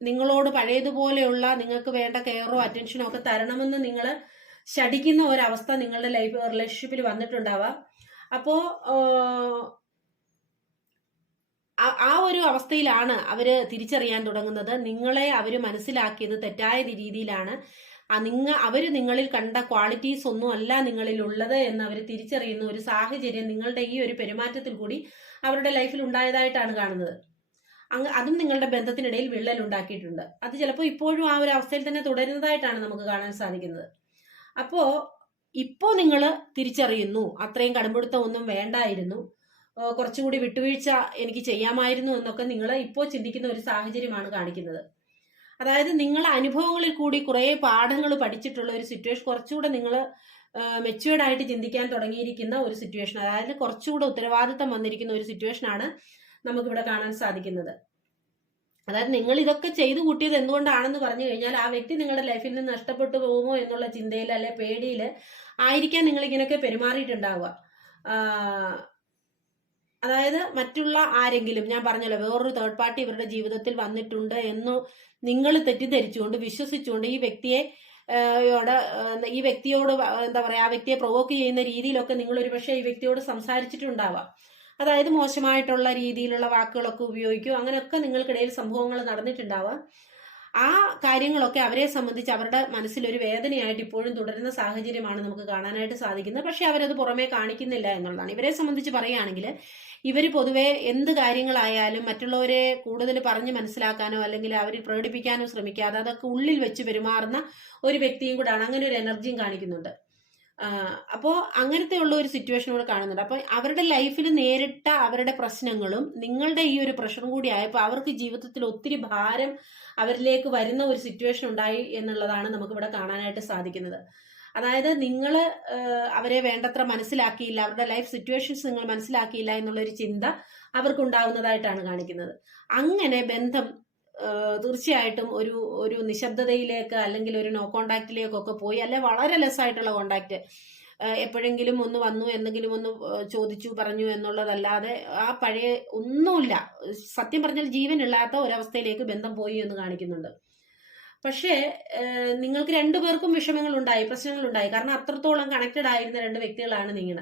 നിങ്ങളോട് പഴയതുപോലെയുള്ള നിങ്ങൾക്ക് വേണ്ട കെയറോ അറ്റൻഷനോ ഒക്കെ തരണമെന്ന് നിങ്ങൾ ശഠിക്കുന്ന ഒരവസ്ഥ നിങ്ങളുടെ റിലേഷൻഷിപ്പിൽ വന്നിട്ടുണ്ടാവാം. അപ്പോ ആ ഒരു അവസ്ഥയിലാണ് അവര് തിരിച്ചറിയാൻ തുടങ്ങുന്നത് നിങ്ങളെ അവര് മനസ്സിലാക്കിയത് തെറ്റായ രീതിയിലാണ്. അവര് നിങ്ങളിൽ കണ്ട ക്വാളിറ്റീസ് ഒന്നും അല്ല നിങ്ങളിൽ ഉള്ളത് എന്ന് അവർ തിരിച്ചറിയുന്ന ഒരു സാഹചര്യം നിങ്ങളുടെ ഈ ഒരു പെരുമാറ്റത്തിൽ കൂടി അവരുടെ ലൈഫിൽ ഉണ്ടായതായിട്ടാണ് കാണുന്നത്. അതും നിങ്ങളുടെ ബന്ധത്തിനിടയിൽ വിള്ളൽ ഉണ്ടാക്കിയിട്ടുണ്ട്. അത് ചിലപ്പോൾ ഇപ്പോഴും ആ ഒരു അവസ്ഥയിൽ തന്നെ തുടരുന്നതായിട്ടാണ് നമുക്ക് കാണാൻ സാധിക്കുന്നത്. അപ്പോ ഇപ്പോ നിങ്ങൾ തിരിച്ചറിയുന്നു അത്രയും കടുംപിടുത്തം ഒന്നും വേണ്ടായിരുന്നു, കുറച്ചുകൂടി വിട്ടുവീഴ്ച എനിക്ക് ചെയ്യാമായിരുന്നു എന്നൊക്കെ നിങ്ങൾ ഇപ്പോൾ ചിന്തിക്കുന്ന ഒരു സാഹചര്യമാണ് കാണിക്കുന്നത്. അതായത് നിങ്ങൾ അനുഭവങ്ങളിൽ കൂടി കുറെ പാഠങ്ങൾ പഠിച്ചിട്ടുള്ള ഒരു സിറ്റുവേഷൻ, കുറച്ചുകൂടെ നിങ്ങൾ മെച്യൂർഡ് ആയിട്ട് ചിന്തിക്കാൻ തുടങ്ങിയിരിക്കുന്ന ഒരു സിറ്റുവേഷൻ, അതായത് കുറച്ചുകൂടെ ഉത്തരവാദിത്തം വന്നിരിക്കുന്ന ഒരു സിറ്റുവേഷനാണ് നമുക്കിവിടെ കാണാൻ സാധിക്കുന്നത്. അതായത് നിങ്ങൾ ഇതൊക്കെ ചെയ്തു കൂട്ടിയത് എന്തുകൊണ്ടാണെന്ന് പറഞ്ഞു കഴിഞ്ഞാൽ ആ വ്യക്തി നിങ്ങളുടെ ലൈഫിൽ നിന്ന് നഷ്ടപ്പെട്ടു പോകുമോ എന്നുള്ള ചിന്തയിൽ അല്ലെ പേടിയിൽ ആയിരിക്കാം നിങ്ങൾ ഇങ്ങനെയൊക്കെ പെരുമാറിയിട്ടുണ്ടാവുക. അതായത് മറ്റുള്ള ആരെങ്കിലും, ഞാൻ പറഞ്ഞല്ലോ വേറൊരു തേർഡ് പാർട്ടി ഇവരുടെ ജീവിതത്തിൽ വന്നിട്ടുണ്ട് എന്ന് നിങ്ങൾ തെറ്റിദ്ധരിച്ചുകൊണ്ട് വിശ്വസിച്ചുകൊണ്ട് ഈ വ്യക്തിയോട് എന്താ പറയാ, ആ വ്യക്തിയെ പ്രൊവോക്ക് ചെയ്യുന്ന രീതിയിലൊക്കെ നിങ്ങൾ ഒരു പക്ഷേ ഈ വ്യക്തിയോട് സംസാരിച്ചിട്ടുണ്ടാവാം. അതായത് മോശമായിട്ടുള്ള രീതിയിലുള്ള വാക്കുകളൊക്കെ ഉപയോഗിക്കും, അങ്ങനെയൊക്കെ നിങ്ങൾക്കിടയിൽ സംഭവങ്ങൾ നടന്നിട്ടുണ്ടാവാം. ആ കാര്യങ്ങളൊക്കെ അവരെ സംബന്ധിച്ച് അവരുടെ മനസ്സിലൊരു വേദനയായിട്ട് ഇപ്പോഴും തുടരുന്ന സാഹചര്യമാണ് നമുക്ക് കാണാനായിട്ട് സാധിക്കുന്നത്. പക്ഷെ അവരത് പുറമേ കാണിക്കുന്നില്ല എന്നുള്ളതാണ്. ഇവരെ സംബന്ധിച്ച് പറയുകയാണെങ്കിൽ ഇവർ പൊതുവെ എന്ത് കാര്യങ്ങളായാലും മറ്റുള്ളവരെ കൂടുതൽ പറഞ്ഞ് മനസ്സിലാക്കാനോ അല്ലെങ്കിൽ അവർ പ്രകടിപ്പിക്കാനോ ശ്രമിക്കാതെ അതൊക്കെ ഉള്ളിൽ വെച്ച് പെരുമാറുന്ന ഒരു വ്യക്തിയും കൂടാണ്. അങ്ങനെ ഒരു എനർജിയും കാണിക്കുന്നുണ്ട്. അപ്പോൾ അങ്ങനത്തെ ഉള്ള ഒരു സിറ്റുവേഷൻ കൂടെ കാണുന്നുണ്ട്. അപ്പോൾ അവരുടെ ലൈഫിൽ നേരിട്ട അവരുടെ പ്രശ്നങ്ങളും നിങ്ങളുടെ ഈ ഒരു പ്രഷറും കൂടി ആയപ്പോൾ അവർക്ക് ജീവിതത്തിൽ ഒത്തിരി ഭാരം അവരിലേക്ക് വരുന്ന ഒരു സിറ്റുവേഷൻ ഉണ്ടായി എന്നുള്ളതാണ് നമുക്കിവിടെ കാണാനായിട്ട് സാധിക്കുന്നത്. അതായത് നിങ്ങൾ അവരെ വേണ്ടത്ര മനസ്സിലാക്കിയില്ല, അവരുടെ ലൈഫ് സിറ്റുവേഷൻസ് നിങ്ങൾ മനസ്സിലാക്കിയില്ല എന്നുള്ളൊരു ചിന്ത അവർക്കുണ്ടാവുന്നതായിട്ടാണ് കാണിക്കുന്നത്. അങ്ങനെ ബന്ധം തീർച്ചയായിട്ടും ഒരു നിശബ്ദതയിലേക്ക് അല്ലെങ്കിൽ ഒരു നോ കോണ്ടാക്റ്റിലേക്കൊക്കെ പോയി, അല്ലെ വളരെ ലെസ്സായിട്ടുള്ള കോണ്ടാക്ട്, എപ്പോഴെങ്കിലും ഒന്ന് വന്നു എന്തെങ്കിലും ഒന്ന് ചോദിച്ചു പറഞ്ഞു എന്നുള്ളതല്ലാതെ ആ പഴയ ഒന്നുമില്ല, സത്യം പറഞ്ഞാൽ ജീവനില്ലാത്ത ഒരവസ്ഥയിലേക്ക് ബന്ധം പോയി എന്ന് കാണിക്കുന്നുണ്ട്. പക്ഷേ നിങ്ങൾക്ക് രണ്ടുപേർക്കും വിഷമങ്ങളുണ്ടായി, പ്രശ്നങ്ങളുണ്ടായി. കാരണം അത്രത്തോളം കണക്റ്റഡ് ആയിരുന്ന രണ്ട് വ്യക്തികളാണ് നിങ്ങൾ.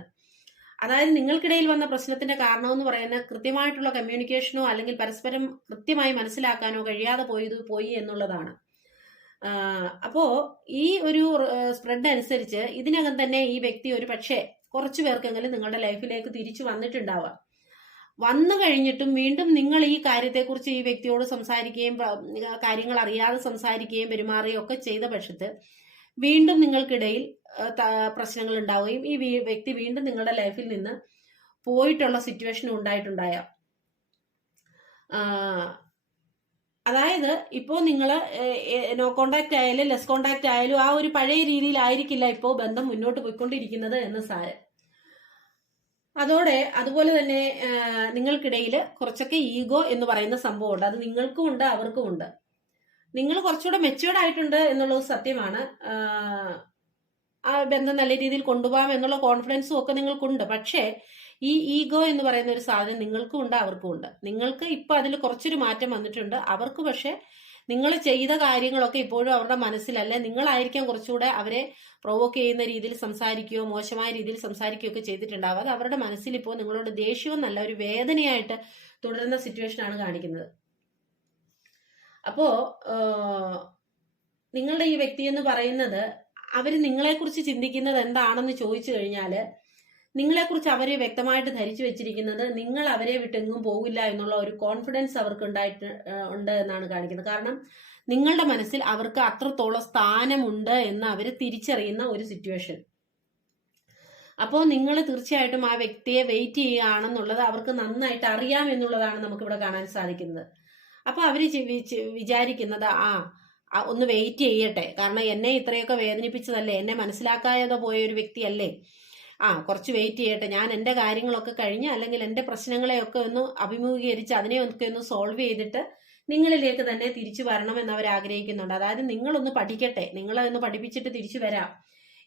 അതായത് നിങ്ങൾക്കിടയിൽ വന്ന പ്രശ്നത്തിന്റെ കാരണം എന്ന് പറയുന്നത് കൃത്യമായിട്ടുള്ള കമ്മ്യൂണിക്കേഷനോ അല്ലെങ്കിൽ പരസ്പരം കൃത്യമായി മനസ്സിലാക്കാനോ കഴിയാതെ പോയി എന്നുള്ളതാണ്. അപ്പോ ഈ ഒരു സ്പ്രെഡ് അനുസരിച്ച് ഇതിനകം തന്നെ ഈ വ്യക്തി ഒരു പക്ഷേ കുറച്ചു പേർക്കെങ്കിലും നിങ്ങളുടെ ലൈഫിലേക്ക് തിരിച്ചു വന്നിട്ടുണ്ടാവാം. വന്നു കഴിഞ്ഞിട്ടും വീണ്ടും നിങ്ങൾ ഈ കാര്യത്തെക്കുറിച്ച് ഈ വ്യക്തിയോട് സംസാരിക്കുകയും കാര്യങ്ങൾ അറിയാതെ സംസാരിക്കുകയും പെരുമാറുകയും ഒക്കെ ചെയ്ത പക്ഷത്ത് വീണ്ടും നിങ്ങൾക്കിടയിൽ പ്രശ്നങ്ങൾ ഉണ്ടാവുകയും ഈ വ്യക്തി വീണ്ടും നിങ്ങളുടെ ലൈഫിൽ നിന്ന് പോയിട്ടുള്ള സിറ്റുവേഷൻ ഉണ്ടായിട്ടുണ്ടായ. അതായത് ഇപ്പോൾ നിങ്ങൾ നോ കോണ്ടാക്ട് ആയാലും ലെസ് കോണ്ടാക്ട് ആയാലും ആ ഒരു പഴയ രീതിയിലായിരിക്കില്ല ഇപ്പോൾ ബന്ധം മുന്നോട്ട് പോയിക്കൊണ്ടിരിക്കുന്നത് എന്ന് സാരം. അതുപോലെ തന്നെ നിങ്ങൾക്കിടയിൽ കുറച്ചൊക്കെ ഈഗോ എന്ന് പറയുന്ന സംഭവമുണ്ട്. അത് നിങ്ങൾക്കും ഉണ്ട് അവർക്കും ഉണ്ട്. നിങ്ങൾ കുറച്ചുകൂടെ മെച്യൂർഡ് ആയിട്ടുണ്ട് എന്നുള്ളത് സത്യമാണ്. ആ ബന്ധം നല്ല രീതിയിൽ കൊണ്ടുപോകാം എന്നുള്ള കോൺഫിഡൻസും ഒക്കെ നിങ്ങൾക്കുണ്ട്. പക്ഷേ ഈ ഈഗോ എന്ന് പറയുന്ന ഒരു സാധനം നിങ്ങൾക്കും ഉണ്ട് അവർക്കും ഉണ്ട്. നിങ്ങൾക്ക് ഇപ്പൊ അതിൽ കുറച്ചൊരു മാറ്റം വന്നിട്ടുണ്ട്. അവർക്ക് പക്ഷെ നിങ്ങൾ ചെയ്ത കാര്യങ്ങളൊക്കെ ഇപ്പോഴും അവരുടെ മനസ്സിലല്ല. നിങ്ങളായിരിക്കാം കുറച്ചുകൂടെ അവരെ പ്രൊവോക്ക് ചെയ്യുന്ന രീതിയിൽ സംസാരിക്കുകയോ മോശമായ രീതിയിൽ സംസാരിക്കുകയോ ഒക്കെ ചെയ്തിട്ടുണ്ടാവും. അത് അവരുടെ മനസ്സിൽ ഇപ്പോൾ നിങ്ങളോട് ദേഷ്യവും നല്ല ഒരു വേദനയായിട്ട് തുടരുന്ന സിറ്റുവേഷൻ ആണ് കാണിക്കുന്നത്. അപ്പോ നിങ്ങളുടെ ഈ വ്യക്തി എന്ന് പറയുന്നത് അവര് നിങ്ങളെക്കുറിച്ച് ചിന്തിക്കുന്നത് എന്താണെന്ന് ചോദിച്ചു കഴിഞ്ഞാല് നിങ്ങളെക്കുറിച്ച് അവരെ വ്യക്തമായിട്ട് ധരിച്ചു വെച്ചിരിക്കുന്നത് നിങ്ങൾ അവരെ വിട്ടെങ്ങും പോകില്ല എന്നുള്ള ഒരു കോൺഫിഡൻസ് അവർക്ക് ഉണ്ട് എന്നാണ് കാണിക്കുന്നത്. കാരണം നിങ്ങളുടെ മനസ്സിൽ അവർക്ക് അത്രത്തോളം സ്ഥാനമുണ്ട് എന്ന് അവർ തിരിച്ചറിയുന്ന ഒരു സിറ്റുവേഷൻ. അപ്പോൾ നിങ്ങൾ തീർച്ചയായിട്ടും ആ വ്യക്തിയെ വെയിറ്റ് ചെയ്യുകയാണെന്നുള്ളത് അവർക്ക് നന്നായിട്ട് അറിയാം എന്നുള്ളതാണ് നമുക്കിവിടെ കാണാൻ സാധിക്കുന്നത്. അപ്പൊ അവര് വിചാരിക്കുന്നത് ഒന്ന് വെയിറ്റ് ചെയ്യട്ടെ, കാരണം എന്നെ ഇത്രയൊക്കെ വേദനിപ്പിച്ചതല്ലേ, എന്നെ മനസ്സിലാക്കാതെ പോയ ഒരു വ്യക്തിയല്ലേ, കുറച്ച് വെയിറ്റ് ചെയ്യട്ടെ, ഞാൻ എൻ്റെ കാര്യങ്ങളൊക്കെ കഴിഞ്ഞ് അല്ലെങ്കിൽ എൻ്റെ പ്രശ്നങ്ങളെയൊക്കെ ഒന്ന് അഭിമുഖീകരിച്ച് അതിനെയൊക്കെ ഒന്ന് സോൾവ് ചെയ്തിട്ട് നിങ്ങളിലേക്ക് തന്നെ തിരിച്ചു വരണം എന്ന് അവർ ആഗ്രഹിക്കുന്നുണ്ട്. അതായത് നിങ്ങളൊന്ന് പഠിക്കട്ടെ, നിങ്ങളെ ഒന്ന് പഠിപ്പിച്ചിട്ട് തിരിച്ചു വരാം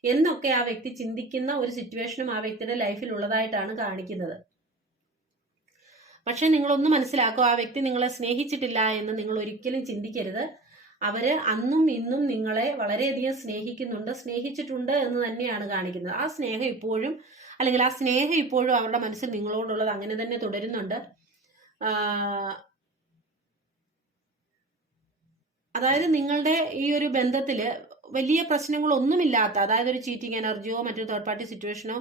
എന്നൊക്കെ ആ വ്യക്തി ചിന്തിക്കുന്ന ഒരു സിറ്റുവേഷനും ആ വ്യക്തിയുടെ ലൈഫിൽ ഉള്ളതായിട്ടാണ് കാണിക്കുന്നത്. പക്ഷെ നിങ്ങളൊന്ന് മനസ്സിലാക്കുക, ആ വ്യക്തി നിങ്ങളെ സ്നേഹിച്ചിട്ടില്ല എന്ന് നിങ്ങൾ ഒരിക്കലും ചിന്തിക്കരുത്. അവര് അന്നും ഇന്നും നിങ്ങളെ വളരെയധികം സ്നേഹിച്ചിട്ടുണ്ട് എന്ന് തന്നെയാണ് കാണിക്കുന്നത്. ആ സ്നേഹം ഇപ്പോഴും അവരുടെ മനസ്സിൽ നിങ്ങളോടുള്ളത് അങ്ങനെ തന്നെ തുടരുന്നുണ്ട്. അതായത് നിങ്ങളുടെ ഈ ഒരു ബന്ധത്തില് വലിയ പ്രശ്നങ്ങളൊന്നുമില്ലാത്ത, അതായത് ഒരു ചീറ്റിംഗ് എനർജിയോ മറ്റൊരു തേർഡ് പാർട്ടി സിറ്റുവേഷനോ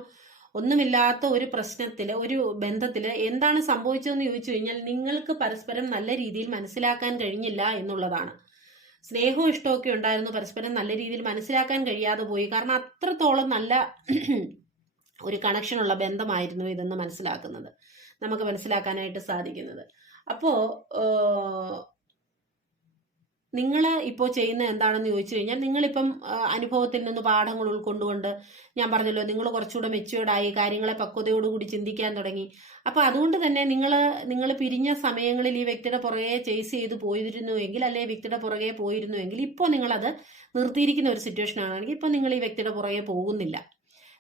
ഒന്നുമില്ലാത്ത ഒരു പ്രശ്നത്തില് ഒരു ബന്ധത്തില് എന്താണ് സംഭവിച്ചതെന്ന് ചോദിച്ചു കഴിഞ്ഞാൽ നിങ്ങൾക്ക് പരസ്പരം നല്ല രീതിയിൽ മനസ്സിലാക്കാൻ കഴിഞ്ഞില്ല എന്നുള്ളതാണ്. സ്നേഹവും ഇഷ്ടമൊക്കെ ഉണ്ടായിരുന്നു, പരസ്പരം നല്ല രീതിയിൽ മനസ്സിലാക്കാൻ കഴിയാതെ പോയി. കാരണം അത്രത്തോളം നല്ല ഒരു കണക്ഷനുള്ള ബന്ധമായിരുന്നു ഇതെന്ന് നമുക്ക് മനസ്സിലാക്കാനായിട്ട് സാധിക്കുന്നത്. അപ്പോ നിങ്ങൾ ഇപ്പോൾ ചെയ്യുന്ന എന്താണെന്ന് ചോദിച്ചു കഴിഞ്ഞാൽ, നിങ്ങളിപ്പം അനുഭവത്തിൽ നിന്ന് പാഠങ്ങൾ ഉൾക്കൊണ്ടുകൊണ്ട്, ഞാൻ പറഞ്ഞല്ലോ നിങ്ങൾ കുറച്ചുകൂടെ മെച്യൂർഡായി, കാര്യങ്ങളെ പക്വതയോടുകൂടി ചിന്തിക്കാൻ തുടങ്ങി. അപ്പോൾ അതുകൊണ്ട് തന്നെ നിങ്ങൾ പിരിഞ്ഞ സമയങ്ങളിൽ ഈ വ്യക്തിയുടെ പുറകെ ചേസ് ചെയ്ത് പോയിരുന്നുവെങ്കിൽ, അല്ലെങ്കിൽ വ്യക്തിയുടെ പുറകെ പോയിരുന്നുവെങ്കിൽ, ഇപ്പോൾ നിങ്ങളത് നിർത്തിയിരിക്കുന്ന ഒരു സിറ്റുവേഷൻ ആണെങ്കിൽ ഇപ്പോൾ നിങ്ങൾ ഈ വ്യക്തിയുടെ പുറകെ പോകുന്നില്ല.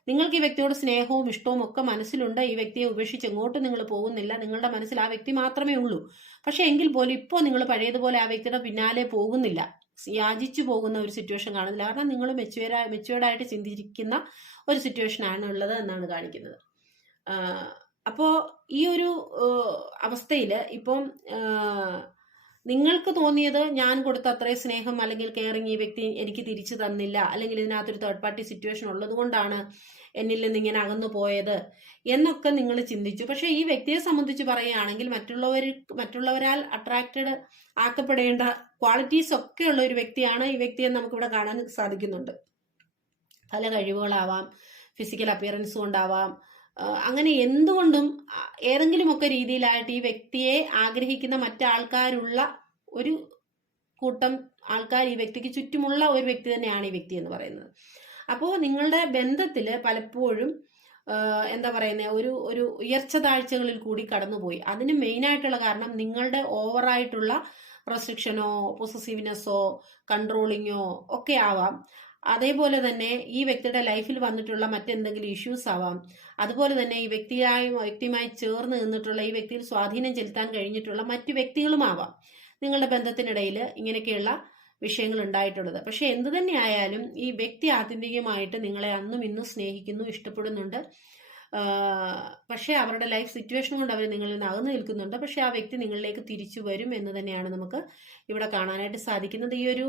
നിങ്ങൾക്ക് ഈ വ്യക്തിയോട് സ്നേഹവും ഇഷ്ടവും ഒക്കെ മനസ്സിലുണ്ട്. ഈ വ്യക്തിയെ ഉപേക്ഷിച്ച് എങ്ങോട്ടും നിങ്ങൾ പോകുന്നില്ല. നിങ്ങളുടെ മനസ്സിൽ ആ വ്യക്തി മാത്രമേ ഉള്ളൂ. പക്ഷെ എങ്കിൽ പോലും ഇപ്പോൾ നിങ്ങൾ പഴയതുപോലെ ആ വ്യക്തിയുടെ പിന്നാലെ പോകുന്നില്ല, യാചിച്ചു പോകുന്ന ഒരു സിറ്റുവേഷൻ കാണുന്നില്ല. കാരണം നിങ്ങൾ മെച്യൂർഡായിട്ട് ചിന്തിക്കുന്ന ഒരു സിറ്റുവേഷൻ ആണ് ഉള്ളത് എന്നാണ് കാണിക്കുന്നത്. അപ്പോൾ ഈ ഒരു അവസ്ഥയിൽ ഇപ്പം നിങ്ങൾക്ക് തോന്നിയത്, ഞാൻ കൊടുത്ത അത്രയും സ്നേഹം അല്ലെങ്കിൽ കെയറിങ് ഈ വ്യക്തി എനിക്ക് തിരിച്ചു തന്നില്ല, അല്ലെങ്കിൽ ഇതിനകത്തൊരു തേർഡ് പാർട്ടി സിറ്റുവേഷൻ ഉള്ളത് കൊണ്ടാണ് എന്നിൽ നിന്ന് ഇങ്ങനെ അകന്നു പോയത് എന്നൊക്കെ നിങ്ങൾ ചിന്തിച്ചു. പക്ഷെ ഈ വ്യക്തിയെ സംബന്ധിച്ച് പറയുകയാണെങ്കിൽ, മറ്റുള്ളവരാൽ അട്രാക്റ്റഡ് ആക്കപ്പെടേണ്ട ക്വാളിറ്റീസ് ഒക്കെ ഉള്ള ഒരു വ്യക്തിയാണ് ഈ വ്യക്തിയെ നമുക്കിവിടെ കാണാൻ സാധിക്കുന്നുണ്ട്. പല കഴിവുകളാവാം, ഫിസിക്കൽ അപ്പിയറൻസ് കൊണ്ടാവാം, അങ്ങനെ എന്തുകൊണ്ടും ഏതെങ്കിലുമൊക്കെ രീതിയിലായിട്ട് ഈ വ്യക്തിയെ ആഗ്രഹിക്കുന്ന മറ്റാൾക്കാരുള്ള ഒരു കൂട്ടം ആൾക്കാർ ഈ വ്യക്തിക്ക് ചുറ്റുമുള്ള ഒരു വ്യക്തി തന്നെയാണ് ഈ വ്യക്തി എന്ന് പറയുന്നത്. അപ്പോൾ നിങ്ങളുടെ ബന്ധത്തിൽ പലപ്പോഴും എന്താ പറയുന്നത്, ഒരു ഉയർച്ച താഴ്ചകളിൽ കൂടി കടന്നുപോയി. അതിന് മെയിനായിട്ടുള്ള കാരണം നിങ്ങളുടെ ഓവറായിട്ടുള്ള റെസ്ട്രിക്ഷനോ പൊസസീവ്നെസ്സോ കൺട്രോളിങ്ങോ ഒക്കെ ആവാം. അതേപോലെ തന്നെ ഈ വ്യക്തിയുടെ ലൈഫിൽ വന്നിട്ടുള്ള മറ്റെന്തെങ്കിലും ഇഷ്യൂസ് ആവാം. അതുപോലെ തന്നെ ഈ വ്യക്തിയുമായി ചേർന്ന് നിന്നിട്ടുള്ള, ഈ വ്യക്തിയിൽ സ്വാധീനം ചെലുത്താൻ കഴിഞ്ഞിട്ടുള്ള മറ്റു വ്യക്തികളുമാവാം നിങ്ങളുടെ ബന്ധത്തിനിടയിൽ ഇങ്ങനെയൊക്കെയുള്ള വിഷയങ്ങൾ ഉണ്ടായിട്ടുള്ളത്. പക്ഷെ എന്തു തന്നെ ആയാലും ഈ വ്യക്തി ആത്യന്തികമായിട്ട് നിങ്ങളെ അന്നും ഇന്നും സ്നേഹിക്കുന്നു, ഇഷ്ടപ്പെടുന്നുണ്ട്. പക്ഷെ അവരുടെ ലൈഫ് സിറ്റുവേഷൻ കൊണ്ട് അവർ നിങ്ങളിൽ നിന്ന് അകന്നു നിൽക്കുന്നുണ്ട്. പക്ഷെ ആ വ്യക്തി നിങ്ങളിലേക്ക് തിരിച്ചു വരും എന്ന് തന്നെയാണ് നമുക്ക് ഇവിടെ കാണാനായിട്ട് സാധിക്കുന്നത്. ഈ ഒരു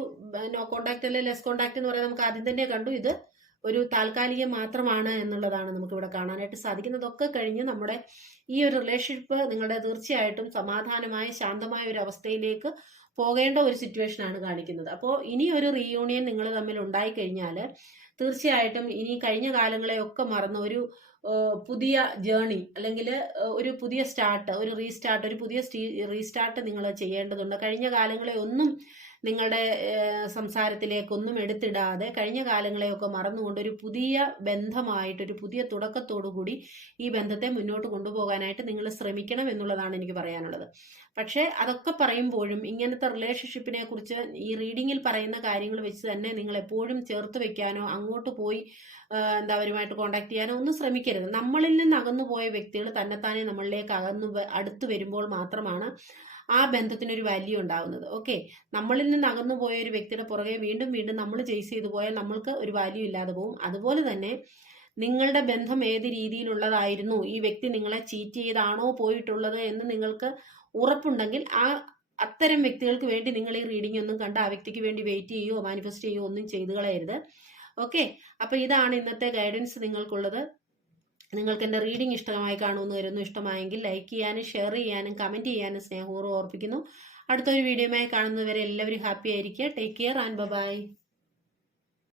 നോ കോണ്ടാക്ട് അല്ലെ ലെസ് കോണ്ടാക്ട് എന്ന് പറയുന്നത് നമുക്ക് ആദ്യം തന്നെ കണ്ടു. ഇത് ഒരു താൽക്കാലികം മാത്രമാണ് എന്നുള്ളതാണ് നമുക്ക് ഇവിടെ കാണാനായിട്ട് സാധിക്കുന്നത്. ഒക്കെ കഴിഞ്ഞ് നമ്മുടെ ഈ ഒരു റിലേഷൻഷിപ്പ് നിങ്ങളുടെ തീർച്ചയായിട്ടും സമാധാനമായ ശാന്തമായ ഒരു അവസ്ഥയിലേക്ക് പോകേണ്ട ഒരു സിറ്റുവേഷൻ ആണ് കാണിക്കുന്നത്. അപ്പോൾ ഇനി ഒരു റീയൂണിയൻ നിങ്ങൾ തമ്മിൽ ഉണ്ടായി കഴിഞ്ഞാൽ തീർച്ചയായിട്ടും ഇനി കഴിഞ്ഞ കാലങ്ങളെയൊക്കെ മറന്ന് ഒരു പുതിയ ജേണി, അല്ലെങ്കിൽ ഒരു പുതിയ സ്റ്റാർട്ട്, ഒരു റീസ്റ്റാർട്ട്, ഒരു പുതിയ റീസ്റ്റാർട്ട് നിങ്ങൾ ചെയ്യേണ്ടതുണ്ട്. കഴിഞ്ഞ കാലങ്ങളെ ഒന്നും നിങ്ങളുടെ സംസാരത്തിലേക്കൊന്നും എടുത്തിടാതെ കഴിഞ്ഞ കാലങ്ങളെയൊക്കെ മറന്നുകൊണ്ട് ഒരു പുതിയ ബന്ധമായിട്ട്, ഒരു പുതിയ തുടക്കത്തോടുകൂടി ഈ ബന്ധത്തെ മുന്നോട്ട് കൊണ്ടുപോകാനായിട്ട് നിങ്ങൾ ശ്രമിക്കണം എന്നുള്ളതാണ് എനിക്ക് പറയാനുള്ളത്. പക്ഷേ അതൊക്കെ പറയുമ്പോഴും ഇങ്ങനത്തെ റിലേഷൻഷിപ്പിനെ കുറിച്ച് ഈ റീഡിങ്ങിൽ പറയുന്ന കാര്യങ്ങൾ വെച്ച് തന്നെ നിങ്ങൾ എപ്പോഴും ചേർത്ത് വെക്കാനോ അങ്ങോട്ട് പോയി അവരുമായിട്ട് കോണ്ടാക്ട് ചെയ്യാനോ ഒന്നും ശ്രമിക്കരുത്. നമ്മളിൽ നിന്ന് അകന്നു പോയ വ്യക്തികൾ തന്നെത്താനെ നമ്മളിലേക്ക് അടുത്ത് വരുമ്പോൾ മാത്രമാണ് ആ ബന്ധത്തിനൊരു വാല്യൂ ഉണ്ടാകുന്നത്. ഓക്കെ, നമ്മളിൽ നിന്ന് അകന്നു പോയ ഒരു വ്യക്തിയുടെ പുറകെ വീണ്ടും വീണ്ടും നമ്മൾ ചേസ് ചെയ്തു പോയാൽ നമ്മൾക്ക് ഒരു വാല്യൂ ഇല്ലാതെ പോകും. അതുപോലെ തന്നെ നിങ്ങളുടെ ബന്ധം ഏത് രീതിയിലുള്ളതായിരുന്നു, ഈ വ്യക്തി നിങ്ങളെ ചീറ്റ് ചെയ്താണോ പോയിട്ടുള്ളത് എന്ന് നിങ്ങൾക്ക് ഉറപ്പുണ്ടെങ്കിൽ അത്തരം വ്യക്തികൾക്ക് വേണ്ടി നിങ്ങൾ ഈ റീഡിംഗ് ഒന്നും കണ്ട് ആ വ്യക്തിക്ക് വേണ്ടി വെയിറ്റ് ചെയ്യുകയോ മാനിഫെസ്റ്റ് ചെയ്യുകയോ ഒന്നും ചെയ്തു കളയരുത്. ഓക്കെ, അപ്പൊ ഇതാണ് ഇന്നത്തെ ഗൈഡൻസ് നിങ്ങൾക്കുള്ളത്. നിങ്ങൾക്ക് എൻ്റെ റീഡിംഗ് ഇഷ്ടമായി കാണുമെന്ന് വരുന്നു. ഇഷ്ടമായെങ്കിൽ ലൈക്ക് ചെയ്യാനും ഷെയർ ചെയ്യാനും കമൻറ്റ് ചെയ്യാനും സ്നേഹപൂർവ്വം ഓർപ്പിക്കുന്നു. അടുത്തൊരു വീഡിയോയുമായി കാണുന്നതുവരെ എല്ലാവരും ഹാപ്പി ആയിരിക്കുക. Take care and by.